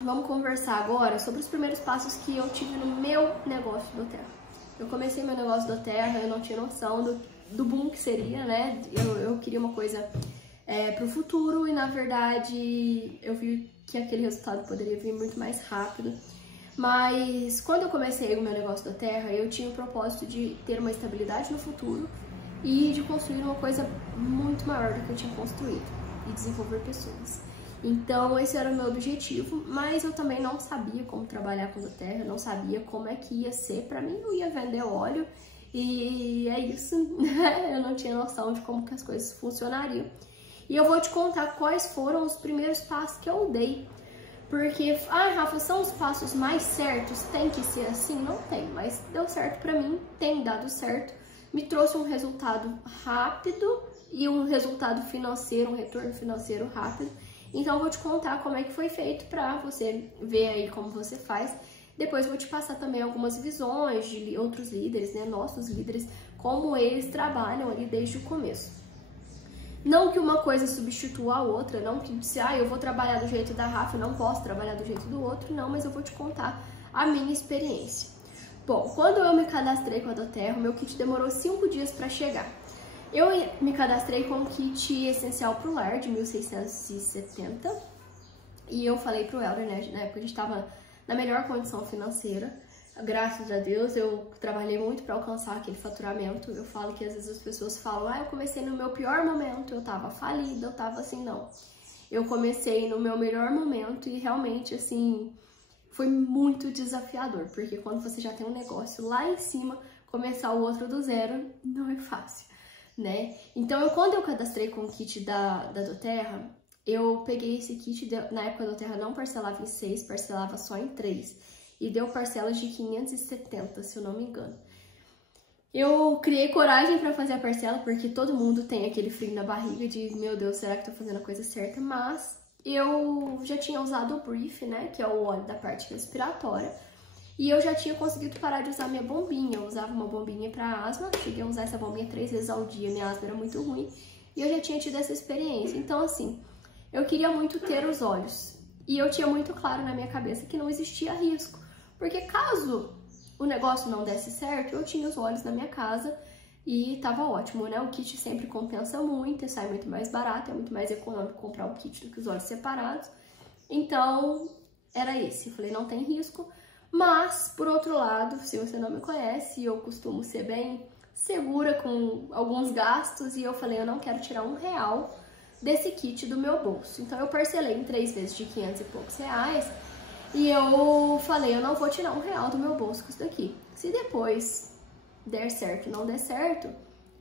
Vamos conversar agora sobre os primeiros passos que eu tive no meu negócio do Terra. Eu comecei meu negócio do Terra, eu não tinha noção do boom que seria, né? Eu queria uma coisa pro futuro e, na verdade, eu vi que aquele resultado poderia vir muito mais rápido. Mas quando eu comecei o meu negócio da Terra, eu tinha o propósito de ter uma estabilidade no futuro e de construir uma coisa muito maior do que eu tinha construído e desenvolver pessoas. Então esse era o meu objetivo, mas eu também não sabia como trabalhar com a Terra, não sabia como é que ia ser. Pra mim eu ia vender óleo e é isso, né? Eu não tinha noção de como que as coisas funcionariam. E eu vou te contar quais foram os primeiros passos que eu dei. Porque, Rafa, são os passos mais certos? Tem que ser assim? Não tem, mas deu certo pra mim, tem dado certo. Me trouxe um resultado rápido e um resultado financeiro, um retorno financeiro rápido. Então eu vou te contar como é que foi feito pra você ver aí como você faz. Depois eu vou te passar também algumas visões de outros líderes, né, nossos líderes, como eles trabalham ali desde o começo. Não que uma coisa substitua a outra, não que se eu vou trabalhar do jeito da Rafa, não posso trabalhar do jeito do outro, não, mas eu vou te contar a minha experiência. Bom, quando eu me cadastrei com a doTERRA, o meu kit demorou 5 dias para chegar. Eu me cadastrei com um kit essencial pro lar de 1.670 e eu falei pro Helder, né, na época a gente tava na melhor condição financeira. Graças a Deus, eu trabalhei muito para alcançar aquele faturamento. Eu falo que às vezes as pessoas falam, eu comecei no meu pior momento, eu tava falida, eu tava assim, não. Eu comecei no meu melhor momento e realmente, assim, foi muito desafiador, porque quando você já tem um negócio lá em cima, começar o outro do zero não é fácil, né? Então, quando eu cadastrei com o kit da doTERRA, eu peguei esse kit, na época a doTERRA não parcelava em 6, parcelava só em 3. E deu parcelas de 570, se eu não me engano. Eu criei coragem para fazer a parcela, porque todo mundo tem aquele frio na barriga de, meu Deus, será que tô fazendo a coisa certa? Mas eu já tinha usado o Brief, né, que é o óleo da parte respiratória, e eu já tinha conseguido parar de usar minha bombinha. Eu usava uma bombinha para asma, cheguei a usar essa bombinha 3 vezes ao dia, minha asma era muito ruim, e eu já tinha tido essa experiência. Então, assim, eu queria muito ter os óleos, e eu tinha muito claro na minha cabeça que não existia risco. Porque caso o negócio não desse certo, eu tinha os óleos na minha casa e tava ótimo, né? O kit sempre compensa muito, sai muito mais barato, é muito mais econômico comprar o kit do que os óleos separados. Então, era esse. Eu falei, não tem risco. Mas, por outro lado, se você não me conhece, eu costumo ser bem segura com alguns gastos e eu falei, eu não quero tirar R$1 desse kit do meu bolso. Então, eu parcelei em 3 vezes de 500 e poucos reais. E eu falei, eu não vou tirar R$1 do meu bolso com isso daqui. Se depois der certo, não der certo,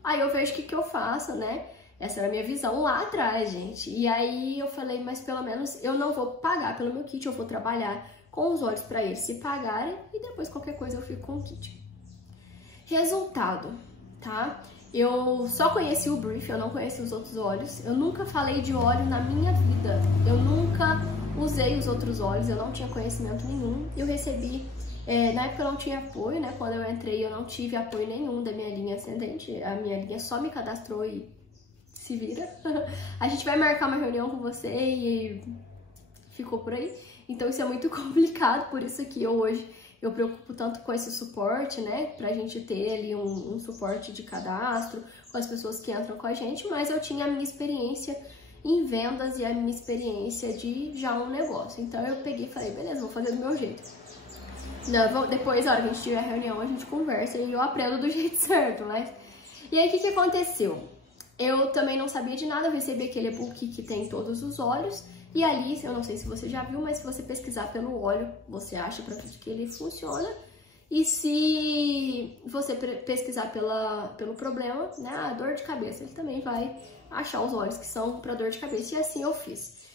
aí eu vejo o que eu faço, né? Essa era a minha visão lá atrás, gente. E aí eu falei, mas pelo menos eu não vou pagar pelo meu kit, eu vou trabalhar com os olhos para eles se pagarem e depois qualquer coisa eu fico com o kit. Resultado, tá? Eu só conheci o Brief, eu não conheci os outros óleos. Eu nunca falei de óleo na minha vida. Eu nunca usei os outros óleos, eu não tinha conhecimento nenhum. Eu recebi, na época eu não tinha apoio, né? Quando eu entrei eu não tive apoio nenhum da minha linha ascendente. A minha linha só me cadastrou e se vira. A gente vai marcar uma reunião com você e ficou por aí. Então isso é muito complicado, por isso que hoje eu preocupo tanto com esse suporte, né? Pra gente ter ali um suporte de cadastro com as pessoas que entram com a gente, mas eu tinha a minha experiência em vendas e a minha experiência de já um negócio. Então eu peguei e falei, beleza, vou fazer do meu jeito. Não, depois, a hora que a gente tiver reunião, a gente conversa e eu aprendo do jeito certo, né? E aí, o que aconteceu? Eu também não sabia de nada, eu recebi aquele e-book que tem todos os óleos. E ali, eu não sei se você já viu, mas se você pesquisar pelo óleo, você acha para que ele funciona. E se você pesquisar pelo problema, né, a dor de cabeça, ele também vai achar os óleos que são para dor de cabeça. E assim eu fiz.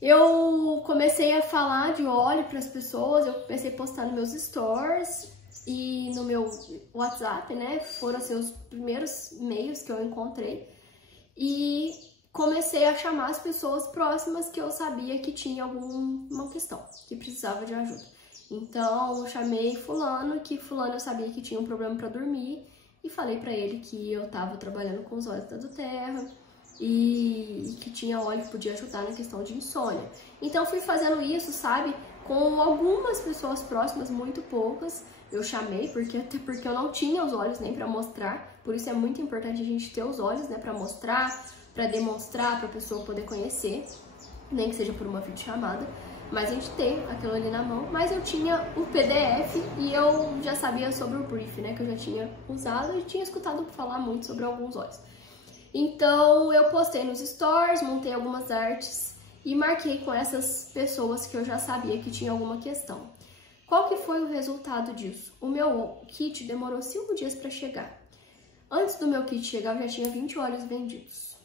Eu comecei a falar de óleo para as pessoas, eu comecei a postar nos meus stories e no meu WhatsApp, né? Foram assim, os primeiros meios que eu encontrei. E comecei a chamar as pessoas próximas que eu sabia que tinha alguma questão, que precisava de ajuda. Então, eu chamei fulano, que fulano eu sabia que tinha um problema para dormir, e falei para ele que eu tava trabalhando com os óleos da doTERRA e que tinha óleo que podia ajudar na questão de insônia. Então, fui fazendo isso, sabe, Com algumas pessoas próximas, muito poucas, eu chamei, até porque eu não tinha os olhos nem pra mostrar. Por isso é muito importante a gente ter os olhos, né, pra mostrar, pra demonstrar, pra pessoa poder conhecer, nem que seja por uma videochamada. Mas a gente ter aquilo ali na mão. Mas eu tinha o PDF e eu já sabia sobre o brief, né, que eu já tinha usado e tinha escutado falar muito sobre alguns olhos. Então eu postei nos stories, montei algumas artes e marquei com essas pessoas que eu já sabia que tinha alguma questão. Qual que foi o resultado disso? O meu kit demorou 5 dias para chegar. Antes do meu kit chegar, eu já tinha 20 óleos vendidos.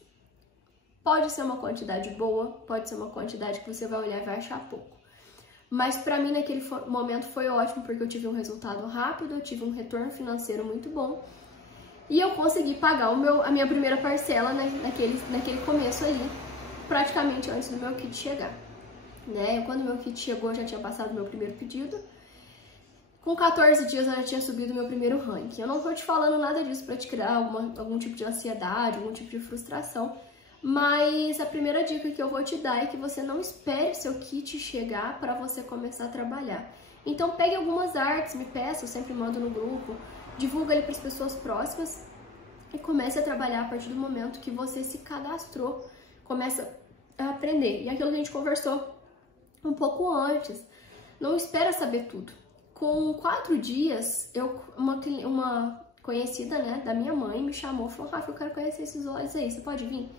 Pode ser uma quantidade boa, pode ser uma quantidade que você vai olhar e vai achar pouco. Mas para mim, naquele momento, foi ótimo, porque eu tive um resultado rápido, eu tive um retorno financeiro muito bom. E eu consegui pagar a minha primeira parcela, né, naquele começo ali, praticamente antes do meu kit chegar. Né? Quando o meu kit chegou, eu já tinha passado o meu primeiro pedido. Com 14 dias, eu já tinha subido o meu primeiro ranking. Eu não tô te falando nada disso pra te criar algum tipo de ansiedade, algum tipo de frustração. Mas a primeira dica que eu vou te dar é que você não espere seu kit chegar para você começar a trabalhar. Então pegue algumas artes, me peça, eu sempre mando no grupo, divulga ele para as pessoas próximas e comece a trabalhar a partir do momento que você se cadastrou, começa a aprender. E aquilo que a gente conversou um pouco antes, não espera saber tudo. Com 4 dias, uma conhecida, né, da minha mãe me chamou e falou: Rafa, eu quero conhecer esses olhos aí, você pode vir?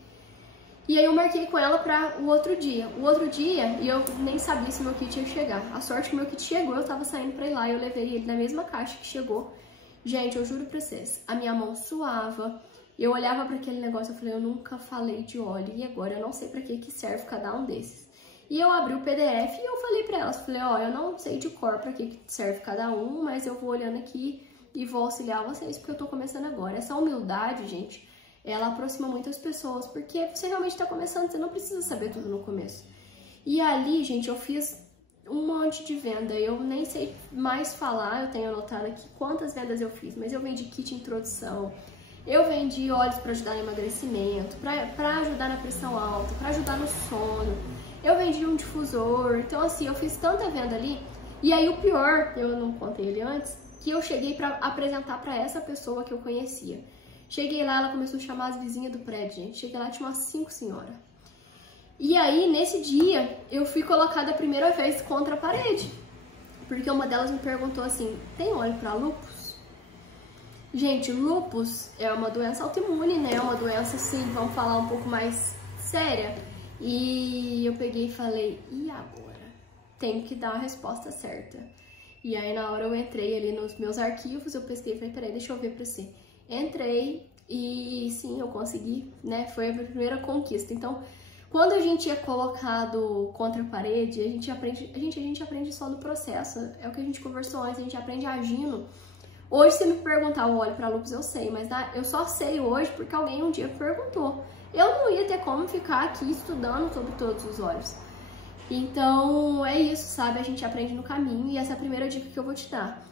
E aí eu marquei com ela para o outro dia. O outro dia, e eu nem sabia se meu kit ia chegar. A sorte que meu kit chegou, eu tava saindo pra ir lá e eu levei ele na mesma caixa que chegou. Gente, eu juro pra vocês, a minha mão suava. Eu olhava para aquele negócio e falei: eu nunca falei de óleo e agora eu não sei para que serve cada um desses. E eu abri o PDF e eu falei para elas, falei: ó, eu não sei de cor para que serve cada um, mas eu vou olhando aqui e vou auxiliar vocês porque eu tô começando agora. Essa humildade, gente, ela aproxima muitas pessoas, porque você realmente está começando, você não precisa saber tudo no começo. E ali, gente, eu fiz um monte de venda, eu nem sei mais falar, eu tenho anotado aqui quantas vendas eu fiz, mas eu vendi kit introdução, eu vendi óleos para ajudar no emagrecimento, para ajudar na pressão alta, para ajudar no sono, eu vendi um difusor, então assim, eu fiz tanta venda ali, e aí o pior, eu não contei ele antes, que eu cheguei para apresentar para essa pessoa que eu conhecia. Cheguei lá, ela começou a chamar as vizinhas do prédio, gente. Cheguei lá, tinha umas 5 senhoras. E aí, nesse dia, eu fui colocada a primeira vez contra a parede. Porque uma delas me perguntou assim: tem óleo para lúpus? Gente, lúpus é uma doença autoimune, né? É uma doença, assim, vamos falar um pouco mais séria. E eu peguei e falei: e agora? Tenho que dar a resposta certa. E aí, na hora, eu entrei ali nos meus arquivos, eu pesquei e falei: peraí, deixa eu ver pra você. Entrei e sim, eu consegui, né? Foi a minha primeira conquista. Então, quando a gente é colocado contra a parede, a gente aprende só no processo. É o que a gente conversou antes, a gente aprende agindo. Hoje, se me perguntar o óleo para lúpus, eu sei, mas eu só sei hoje porque alguém um dia perguntou. Eu não ia ter como ficar aqui estudando sobre todos os óleos. Então, é isso, sabe? A gente aprende no caminho e essa é a primeira dica que eu vou te dar.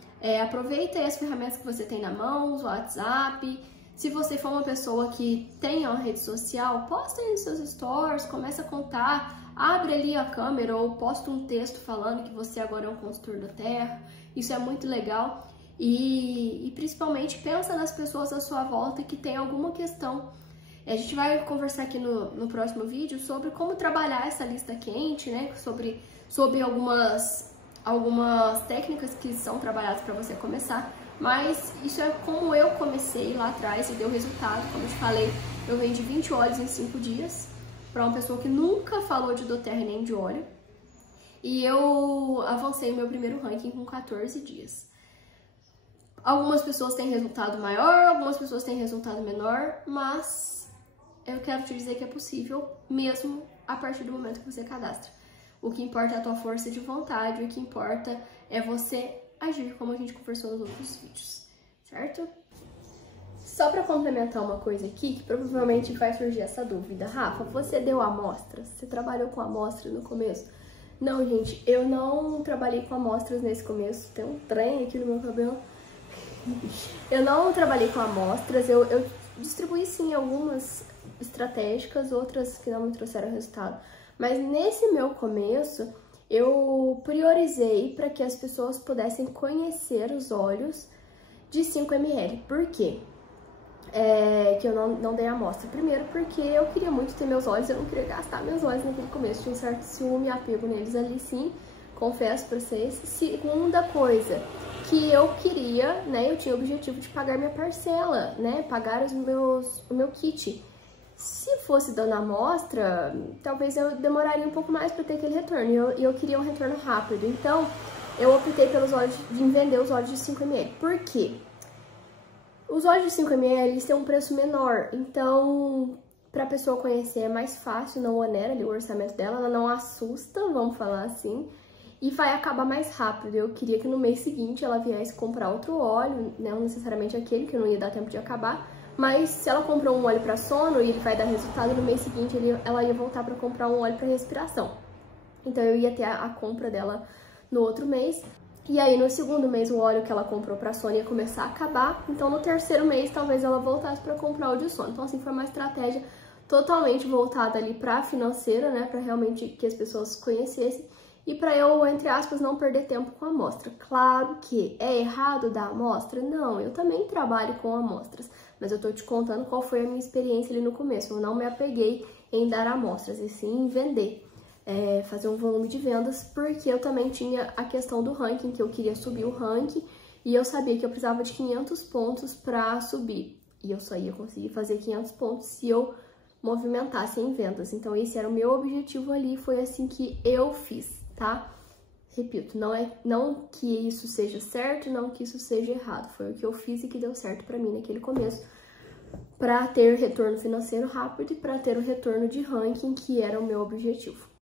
Aproveita as ferramentas que você tem na mão, o WhatsApp. Se você for uma pessoa que tem uma rede social, posta aí nos seus stories, começa a contar, abre ali a câmera ou posta um texto falando que você agora é um consultor da Terra. Isso é muito legal. E principalmente pensa nas pessoas à sua volta que tem alguma questão. A gente vai conversar aqui no próximo vídeo sobre como trabalhar essa lista quente, né? Sobre algumas técnicas que são trabalhadas para você começar, mas isso é como eu comecei lá atrás e deu resultado. Como eu te falei, eu vendi 20 óleos em 5 dias para uma pessoa que nunca falou de doTERRA nem de óleo, e eu avancei o meu primeiro ranking com 14 dias. Algumas pessoas têm resultado maior, algumas pessoas têm resultado menor, mas eu quero te dizer que é possível mesmo a partir do momento que você cadastra. O que importa é a tua força de vontade, o que importa é você agir como a gente conversou nos outros vídeos, certo? Só para complementar uma coisa aqui, que provavelmente vai surgir essa dúvida. Rafa, você deu amostras? Você trabalhou com amostras no começo? Não, gente, eu não trabalhei com amostras nesse começo. Tem um trem aqui no meu cabelo. Eu não trabalhei com amostras, eu distribuí sim algumas estratégicas, outras que não me trouxeram resultado. Mas nesse meu começo, eu priorizei para que as pessoas pudessem conhecer os óleos de 5 ml. Por quê? Que eu não dei amostra. Primeiro, porque eu queria muito ter meus óleos, eu não queria gastar meus óleos naquele começo. Tinha um certo ciúme e apego neles ali, sim, confesso pra vocês. Segunda coisa, que eu queria, né, eu tinha o objetivo de pagar minha parcela, né, pagar o meu kit. Se fosse dando amostra, talvez eu demoraria um pouco mais para ter aquele retorno, e eu queria um retorno rápido. Então, eu optei pelos óleos, em vender os óleos de 5 ml. Por quê? Os óleos de 5 ml, eles têm um preço menor, então, para a pessoa conhecer é mais fácil, não onera ali o orçamento dela, ela não assusta, vamos falar assim, e vai acabar mais rápido. Eu queria que no mês seguinte ela viesse comprar outro óleo, não necessariamente aquele, que não ia dar tempo de acabar, mas se ela comprou um óleo para sono e ele vai dar resultado, no mês seguinte ela ia voltar para comprar um óleo para respiração. Então eu ia ter a compra dela no outro mês. E aí no segundo mês o óleo que ela comprou para sono ia começar a acabar. Então no terceiro mês talvez ela voltasse para comprar o de sono. Então assim, foi uma estratégia totalmente voltada ali para financeira, né, para realmente que as pessoas conhecessem. E para eu, entre aspas, não perder tempo com a amostra. Claro que é errado dar amostra? Não, eu também trabalho com amostras, mas eu tô te contando qual foi a minha experiência ali no começo. Eu não me apeguei em dar amostras, e sim em vender, fazer um volume de vendas, porque eu também tinha a questão do ranking, que eu queria subir o ranking, e eu sabia que eu precisava de 500 pontos para subir, e eu só ia conseguir fazer 500 pontos se eu movimentasse em vendas. Então esse era o meu objetivo ali, foi assim que eu fiz, tá? Repito, não que isso seja certo, não que isso seja errado. Foi o que eu fiz e que deu certo pra mim naquele começo, pra ter retorno financeiro rápido e pra ter o retorno de ranking, que era o meu objetivo.